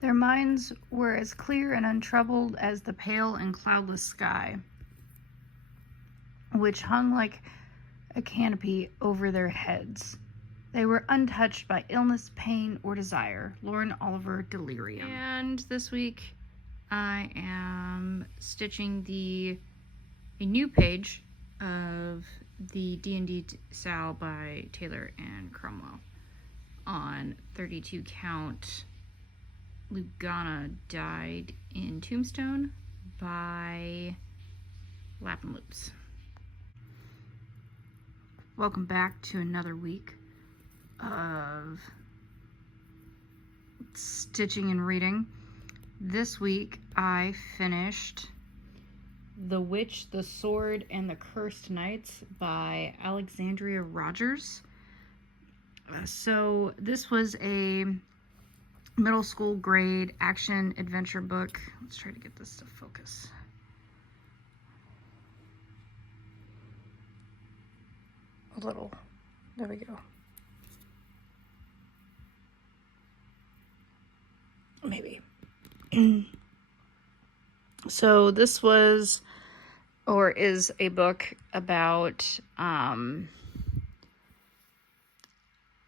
Their minds were as clear and untroubled as the pale and cloudless sky, which hung like a canopy over their heads. They were untouched by illness, pain, or desire. Lauren Oliver, Delirium. And this week, I am stitching a new page of the D&D Sal by Taylor and Cromwell on 32 count. Lugana died in Tombstone by Lappin' Loops. Welcome back to another week of stitching and reading. This week I finished The Witch, the Sword, and the Cursed Knights by Alexandria Rodgers. So this was a middle school grade action adventure book. Let's try to get this to focus. A little. There we go. Maybe. So this was, or is, a book about, I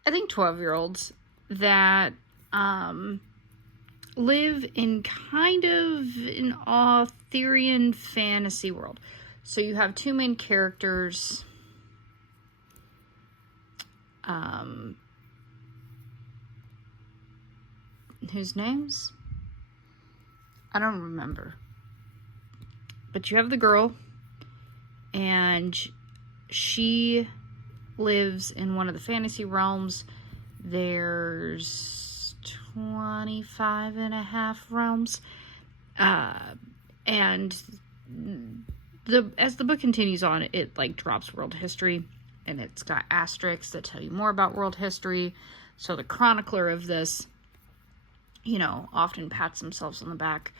think 12-year-olds that live in kind of an Arthurian fantasy world. So you have two main characters, whose names I don't remember, but you have the girl, and she lives in one of the fantasy realms. There's 25 and a half realms, and as the book continues on, it like drops world history, and it's got asterisks that tell you more about world history. So the chronicler of this, often pats themselves on the back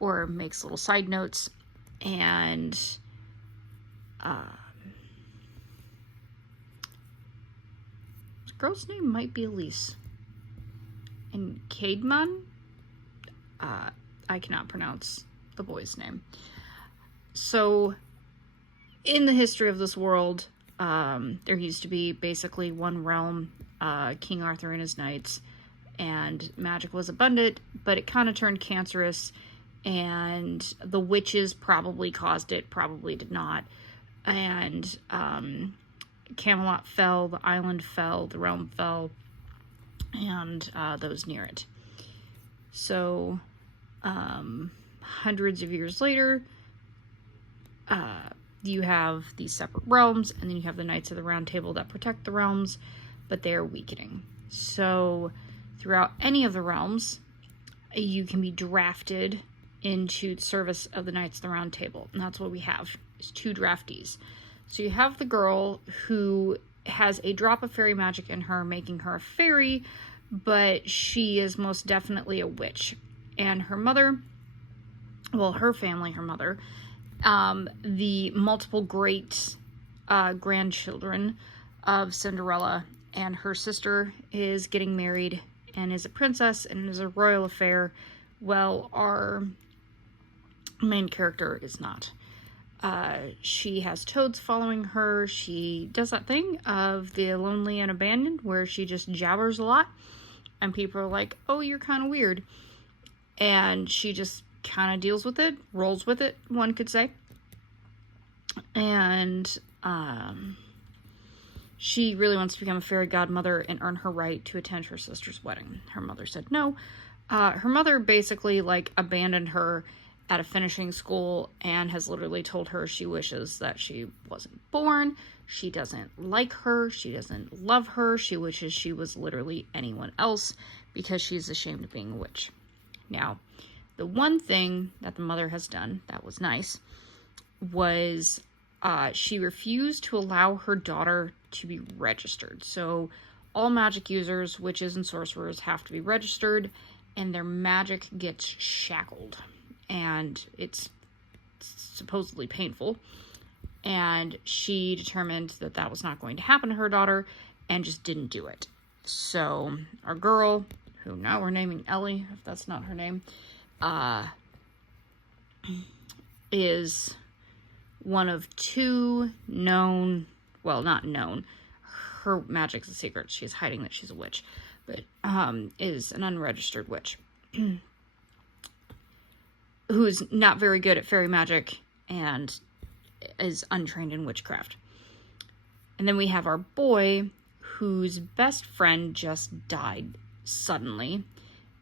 or makes little side notes, and the girl's name might be Elise. And Caedmon, I cannot pronounce the boy's name. So, in the history of this world, there used to be basically one realm, King Arthur and his knights, and magic was abundant, but it kind of turned cancerous, and the witches probably caused it, probably did not. And Camelot fell, the island fell, the realm fell, and those near it. So, hundreds of years later, you have these separate realms, and then you have the Knights of the Round Table that protect the realms, but they are weakening. So, throughout any of the realms, you can be drafted into the service of the Knights of the Round Table, and that's what we have, is 2 draftees. So you have the girl who has a drop of fairy magic in her, making her a fairy, but she is most definitely a witch. And her mother, well, her family, her mother, the multiple great grandchildren of Cinderella, and her sister is getting married and is a princess and is a royal affair. Well, our main character is not. She has toads following her. She does that thing of the lonely and abandoned where she just jabbers a lot, and people are like, oh, you're kind of weird. And she just kind of deals with it, rolls with it, one could say. And she really wants to become a fairy godmother and earn her right to attend her sister's wedding. Her mother said no. Her mother basically abandoned her at a finishing school and has literally told her she wishes that she wasn't born. She doesn't like her. She doesn't love her. She wishes she was literally anyone else because she's ashamed of being a witch. Now, the one thing that the mother has done that was nice was she refused to allow her daughter to be registered. So all magic users, witches and sorcerers, have to be registered, and their magic gets shackled. And it's supposedly painful. And she determined that that was not going to happen to her daughter and just didn't do it. So our girl, who now we're naming Ellie, if that's not her name, is one of two known, well, not known, her magic's a secret, she's hiding that she's a witch, but is an unregistered witch who's not very good at fairy magic and is untrained in witchcraft. And then we have our boy, whose best friend just died suddenly,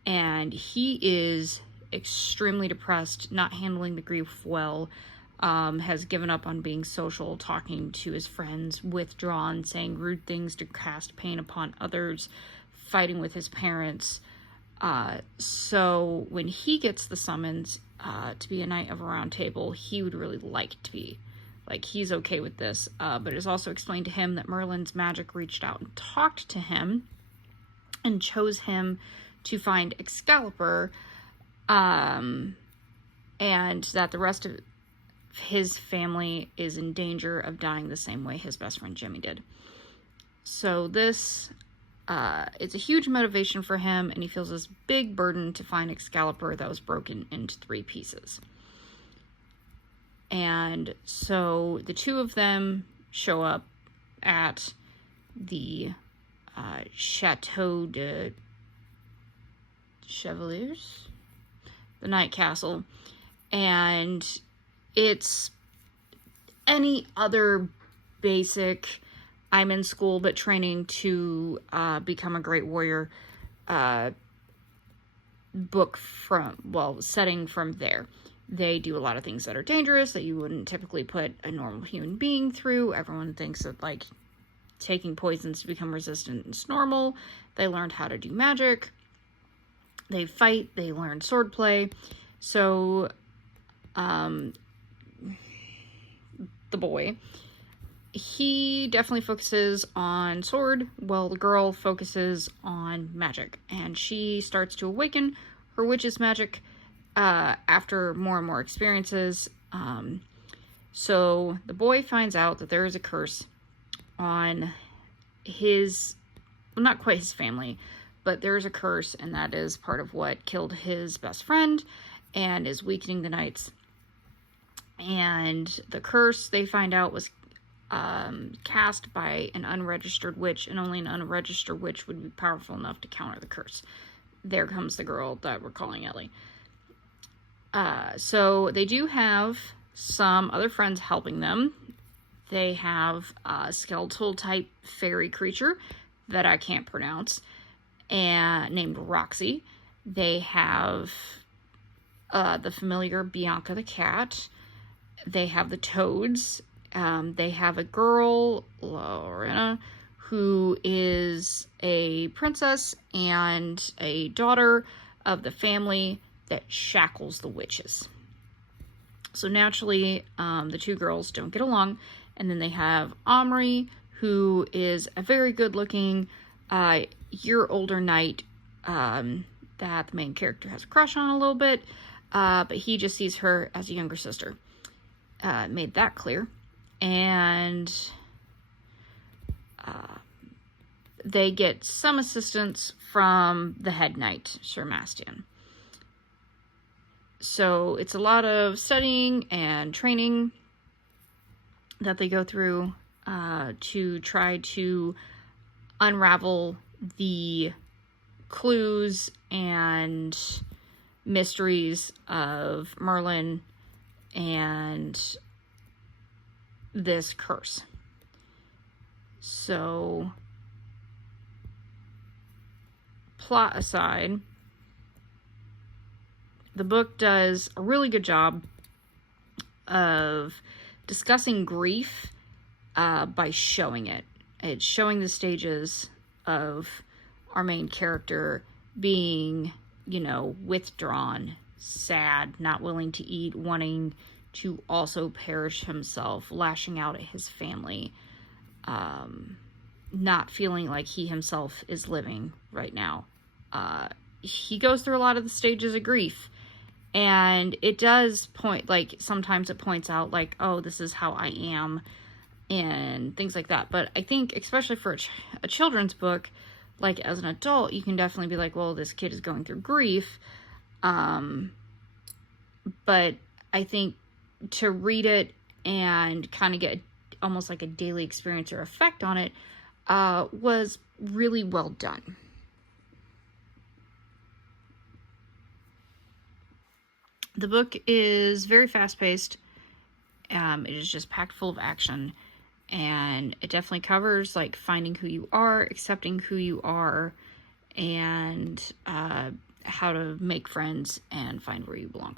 and he is extremely depressed, not handling the grief well, has given up on being social, talking to his friends, withdrawn, saying rude things to cast pain upon others, fighting with his parents. So when he gets the summons to be a Knight of a Round Table, he would really like to be. Like, he's okay with this, but it is also explained to him that Merlin's magic reached out and talked to him and chose him to find Excalibur, and that the rest of his family is in danger of dying the same way his best friend Jimmy did. So this, it's a huge motivation for him, and he feels this big burden to find Excalibur that was broken into 3 pieces. And so the two of them show up at the Chateau de Chevaliers, the Night Castle, and it's any other basic I'm in school but training to become a great warrior book setting from there. They do a lot of things that are dangerous that you wouldn't typically put a normal human being through. Everyone thinks that, like, taking poisons to become resistant is normal. They learned how to do magic. They fight. They learn swordplay. So, the boy, he definitely focuses on sword, while the girl focuses on magic. And she starts to awaken her witch's magic after more and more experiences. So the boy finds out that there is a curse on his, well, not quite his family, but there's a curse, and that is part of what killed his best friend and is weakening the knights. And the curse, they find out, was cast by an unregistered witch, and only an unregistered witch would be powerful enough to counter the curse. There comes the girl that we're calling Ellie. So they do have some other friends helping them. They have a skeletal type fairy creature that I can't pronounce, and named Roxy. They have the familiar Bianca the cat. They have the toads. They have a girl, Lorena, who is a princess and a daughter of the family that shackles the witches. So naturally, the two girls don't get along. And then they have Omri, who is a very good-looking, year-older knight that the main character has a crush on a little bit, but he just sees her as a younger sister. Made that clear. And they get some assistance from the head knight, Sir Mastian. So it's a lot of studying and training that they go through to try to unravel the clues and mysteries of Merlin and this curse. So, plot aside, the book does a really good job of discussing grief by showing it. It's showing the stages of our main character being, withdrawn, sad, not willing to eat, wanting to also perish himself, lashing out at his family, not feeling like he himself is living right now. He goes through a lot of the stages of grief. And it does sometimes it points out, oh, this is how I am, and things like that. But I think, especially for a children's book, like as an adult, you can definitely be like, well, this kid is going through grief. But I think to read it and kind of get almost like a daily experience or effect on it was really well done. The book is very fast-paced. It is just packed full of action, and it definitely covers like finding who you are, accepting who you are, and how to make friends and find where you belong.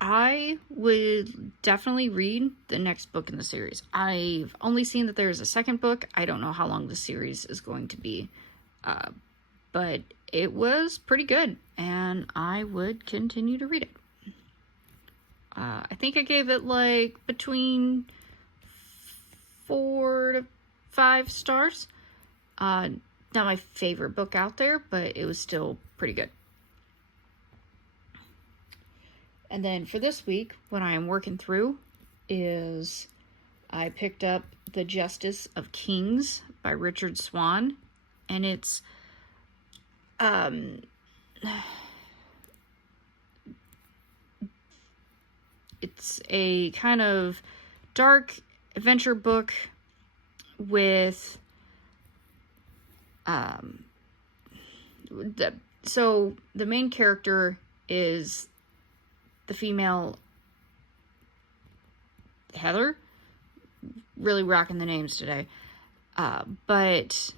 I would definitely read the next book in the series. I've only seen that there is a second book. I don't know how long the series is going to be, but it was pretty good, and I would continue to read it. I think I gave it like between 4 to 5 stars. Not my favorite book out there, but it was still pretty good. And then for this week, what I am working through is I picked up The Justice of Kings by Richard Swan, and it's a kind of dark adventure book with so the main character is the female Heather. Really rocking the names today. But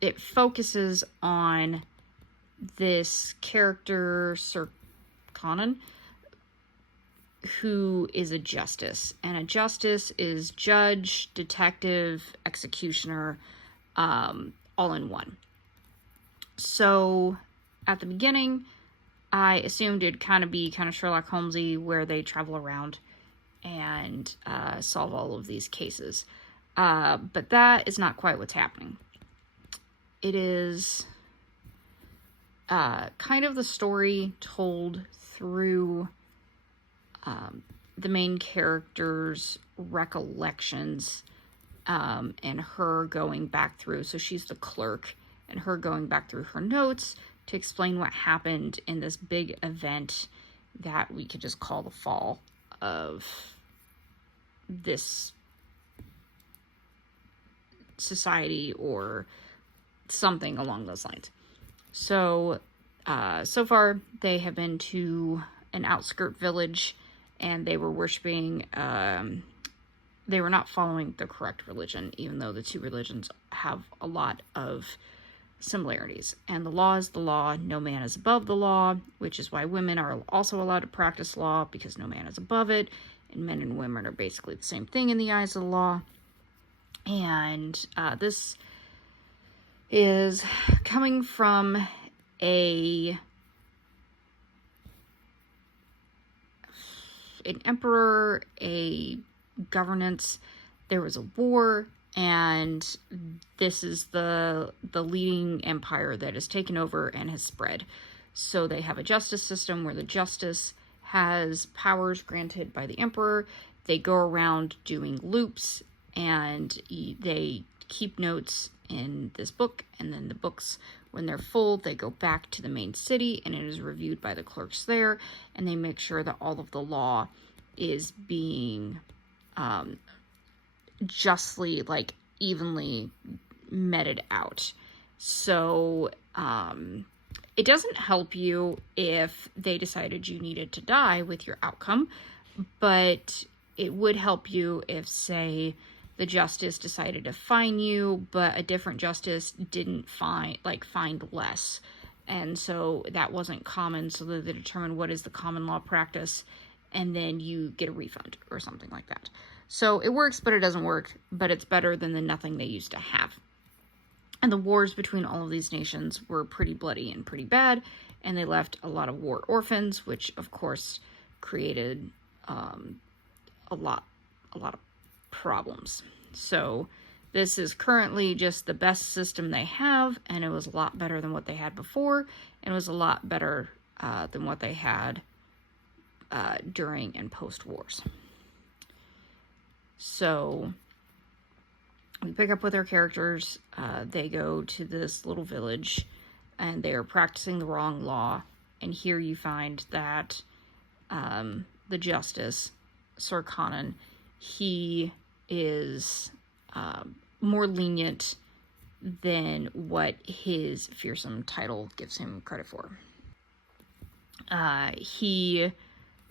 it focuses on this character, Sir Conan, who is a justice. And a justice is judge, detective, executioner, all in one. So at the beginning, I assumed it'd kind of be kind of Sherlock Holmesy, where they travel around and solve all of these cases. But that is not quite what's happening. It is kind of the story told through the main character's recollections, and her going back through. So she's the clerk, and her going back through her notes to explain what happened in this big event that we could just call the fall of this society or something along those lines. So, so far they have been to an outskirt village, and they were worshiping, they were not following the correct religion, even though the two religions have a lot of similarities. And the law is the law. No man is above the law, which is why women are also allowed to practice law, because no man is above it. And men and women are basically the same thing in the eyes of the law. And this is coming from an emperor, a governance. There was a war, and this is the leading empire that has taken over and has spread. So they have a justice system where the justice has powers granted by the emperor. They go around doing loops, and they keep notes in this book, and then the books, when they're full, they go back to the main city, and it is reviewed by the clerks there, and they make sure that all of the law is being justly, like, evenly meted out. So it doesn't help you if they decided you needed to die with your outcome, but it would help you if, say, the justice decided to fine you, but a different justice didn't find less. And so that wasn't common, so that they determine what is the common law practice, and then you get a refund or something like that. So it works, but it doesn't work, but it's better than the nothing they used to have. And the wars between all of these nations were pretty bloody and pretty bad, and they left a lot of war orphans, which of course created a lot of problems. So this is currently just the best system they have, and it was a lot better than what they had before, and it was a lot better than what they had during and post wars. So we pick up with our characters. They go to this little village, and they are practicing the wrong law. And here you find that the justice, Sir Conan, he is more lenient than what his fearsome title gives him credit for. He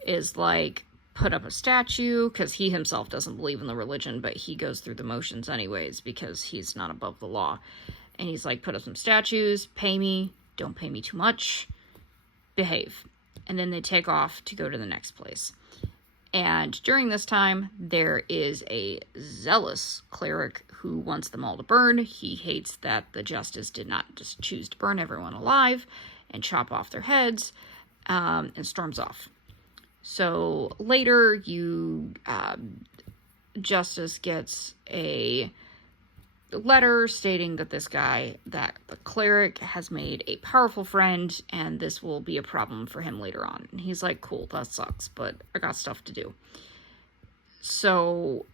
is like, put up a statue, because he himself doesn't believe in the religion, but he goes through the motions anyways because he's not above the law. And he's like, put up some statues, pay me, don't pay me too much, behave. And then they take off to go to the next place. And during this time, there is a zealous cleric who wants them all to burn. He hates that the justice did not just choose to burn everyone alive and chop off their heads, and storms off. So later, Justice gets a letter stating that that the cleric has made a powerful friend, and this will be a problem for him later on. And he's like, cool, that sucks, but I got stuff to do. So,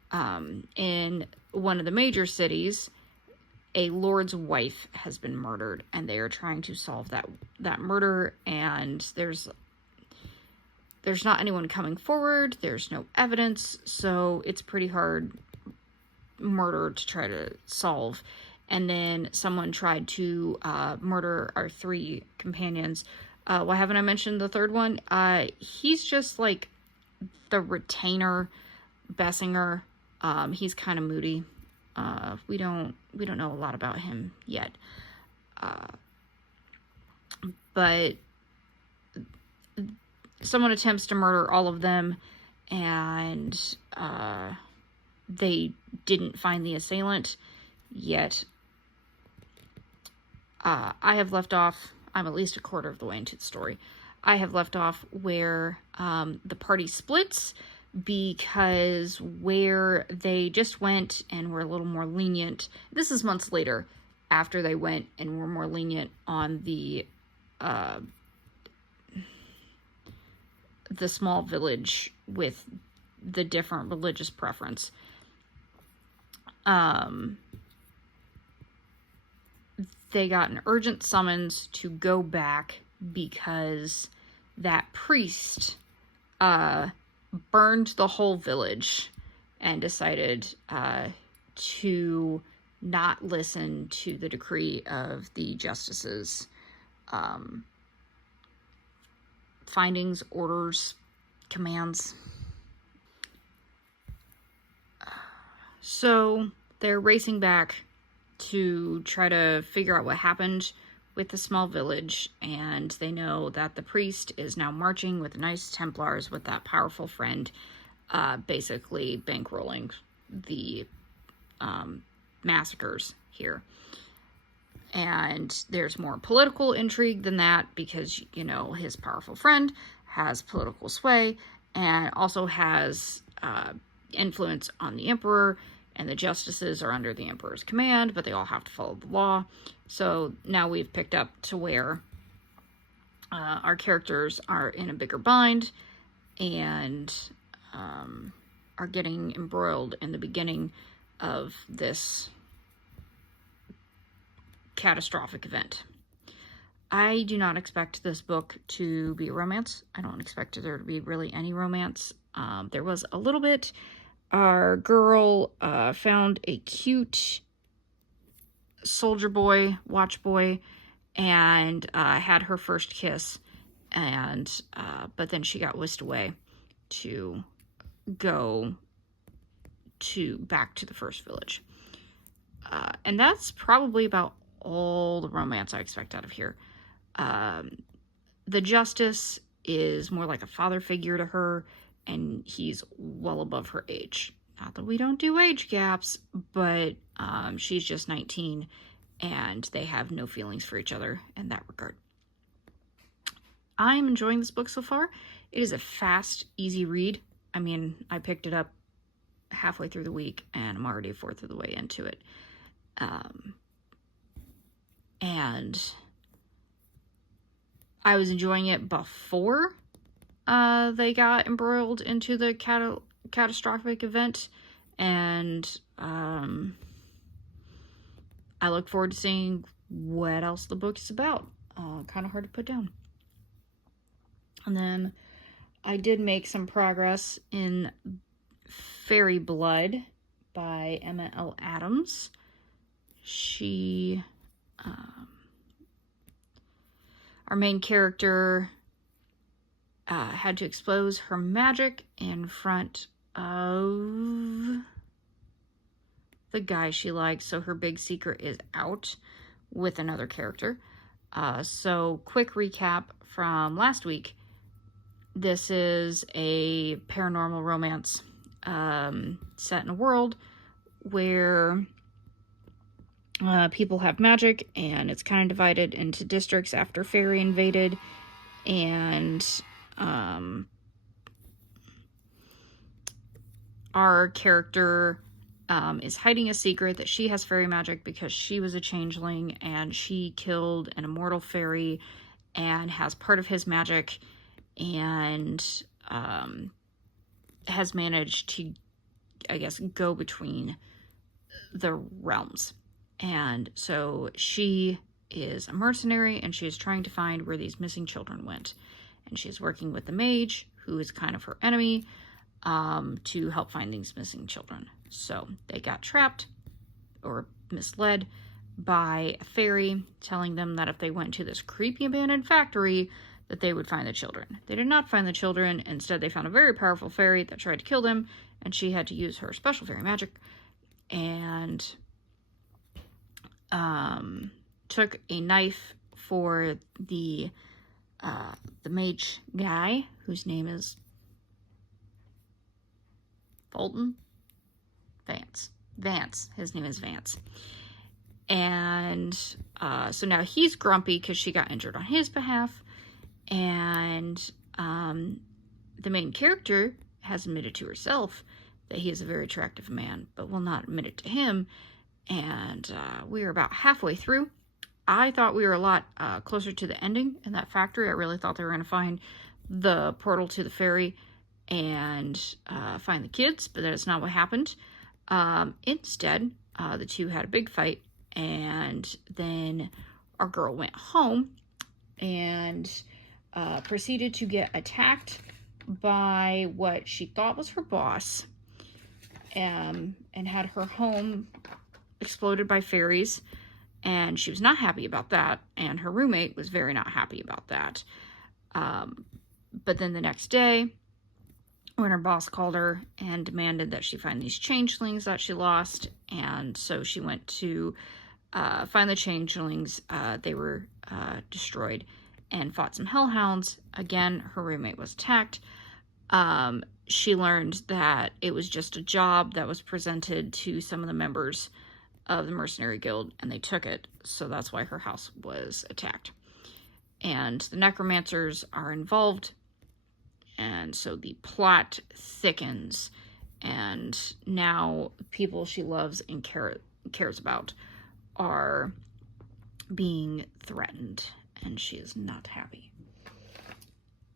in one of the major cities, a lord's wife has been murdered, and they are trying to solve that murder, and there's not anyone coming forward, there's no evidence, so it's pretty hard murder to try to solve. And then someone tried to murder our 3 companions. Why haven't I mentioned the third one? He's just like the retainer, Bessinger. He's kind of moody. We don't know a lot about him yet. But someone attempts to murder all of them, and they didn't find the assailant yet. I have left off, I'm at least a quarter of the way into the story. I have left off where the party splits, because where they just went and were a little more lenient, this is months later, after they went and were more lenient on the small village with the different religious preference. They got an urgent summons to go back because that priest burned the whole village and decided to not listen to the decree of the justices' findings, orders, commands. So they're racing back to try to figure out what happened with the small village, and they know that the priest is now marching with the Knights Templars with that powerful friend, basically bankrolling the massacres here. And there's more political intrigue than that, because, his powerful friend has political sway and also has influence on the emperor, and the justices are under the emperor's command, but they all have to follow the law. So now we've picked up to where our characters are in a bigger bind and are getting embroiled in the beginning of this catastrophic event. I do not expect this book to be a romance. I don't expect there to be really any romance. There was a little bit. Our girl found a cute soldier boy, watch boy, and had her first kiss, and but then she got whisked away to go back to the first village. And that's probably about all the romance I expect out of here. The justice is more like a father figure to her, and he's well above her age. Not that we don't do age gaps, but she's just 19, and they have no feelings for each other in that regard. I'm enjoying this book so far. It is a fast, easy read. I mean, I picked it up halfway through the week, and I'm already a fourth of the way into it. And I was enjoying it before they got embroiled into the catastrophic event, And I look forward to seeing what else the book is about. Kind of hard to put down. And then I did make some progress in Fairy Blood by Emma L. Adams. She, our main character, had to expose her magic in front of the guy she likes, so her big secret is out with another character. So quick recap from last week. This is a paranormal romance set in a world where people have magic, and it's kind of divided into districts after fairy invaded, and our character is hiding a secret that she has fairy magic because she was a changeling and she killed an immortal fairy and has part of his magic, and has managed to, I guess, go between the realms. And so she is a mercenary, and she is trying to find where these missing children went. And she's working with the mage, who is kind of her enemy, to help find these missing children. So they got trapped or misled by a fairy, telling them that if they went to this creepy abandoned factory, that they would find the children. They did not find the children. Instead, they found a very powerful fairy that tried to kill them, and she had to use her special fairy magic and took a knife for the mage guy, whose name is Vance. His name is Vance. And so now he's grumpy because she got injured on his behalf. And the main character has admitted to herself that he is a very attractive man, but will not admit it to him. And we are about halfway through. I thought we were a lot closer to the ending in that factory. I really thought they were going to find the portal to the fairy and find the kids, but that is not what happened. Instead, the two had a big fight, and then our girl went home and proceeded to get attacked by what she thought was her boss, and had her home exploded by fairies, and she was not happy about that, and her roommate was very not happy about that. But then the next day, when her boss called her and demanded that she find these changelings that she lost, and so she went to find the changelings. They were destroyed, and fought some hellhounds. Again, her roommate was attacked. She learned that it was just a job that was presented to some of the members of the mercenary guild, and they took it, so that's why her house was attacked. And the necromancers are involved, and so the plot thickens, and now people she loves and cares about are being threatened, and she is not happy.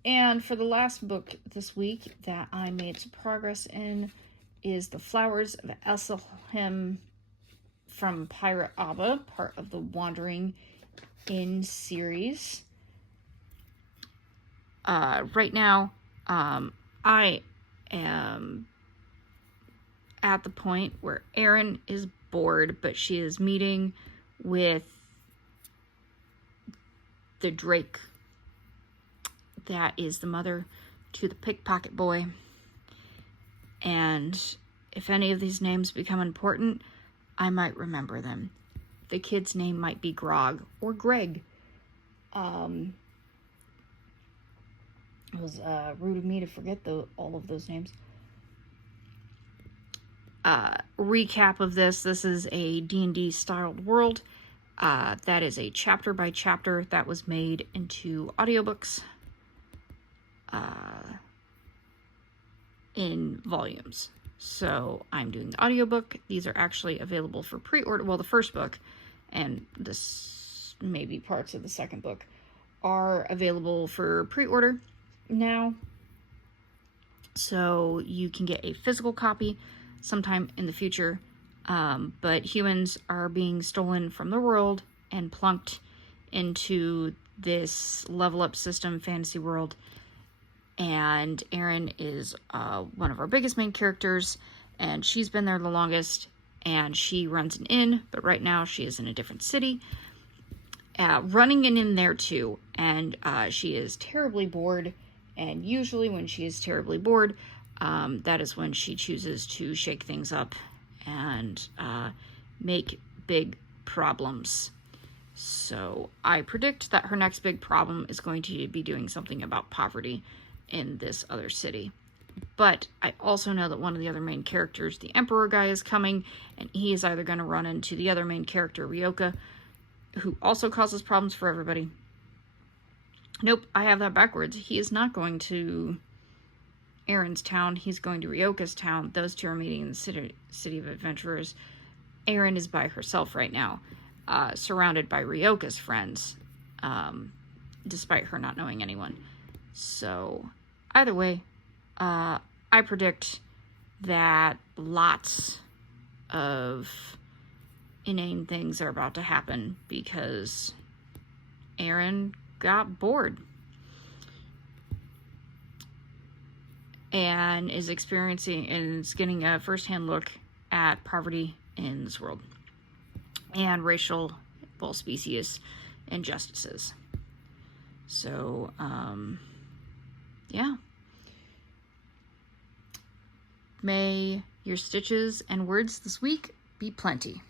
And for the last book this week that I made some progress in is The Flowers of Esselhem from Pirate Abba, part of the Wandering Inn series. Right now, I am at the point where Erin is bored, but she is meeting with the Drake that is the mother to the pickpocket boy. And if any of these names become important, I might remember them. The kid's name might be Grog or Greg. It was rude of me to forget all of those names. Recap of this. This is a D&D styled world. That is a chapter by chapter that was made into audiobooks in volumes. So I'm doing the audiobook. These are actually available for pre-order. Well, the first book and this maybe parts of the second book are available for pre-order now. So you can get a physical copy. sometime in the future. But humans are being stolen from the world and plunked into this level up system fantasy world. And Erin is one of our biggest main characters, and she's been there the longest, and she runs an inn, but right now she is in a different city, running an inn there too, and she is terribly bored. And usually when she is terribly bored, that is when she chooses to shake things up and make big problems. So I predict that her next big problem is going to be doing something about poverty in this other city. But I also know that one of the other main characters, the Emperor guy, is coming, and he is either going to run into the other main character, Ryoka, who also causes problems for everybody. Nope, I have that backwards. He is not going to Erin's town. He's going to Ryoka's town. Those two are meeting in the city of adventurers. Erin is by herself right now, surrounded by Ryoka's friends, despite her not knowing anyone. So, either way, I predict that lots of inane things are about to happen because Erin got bored and is experiencing and is getting a first-hand look at poverty in this world and racial, well, species injustices. So, yeah. May your stitches and words this week be plenty.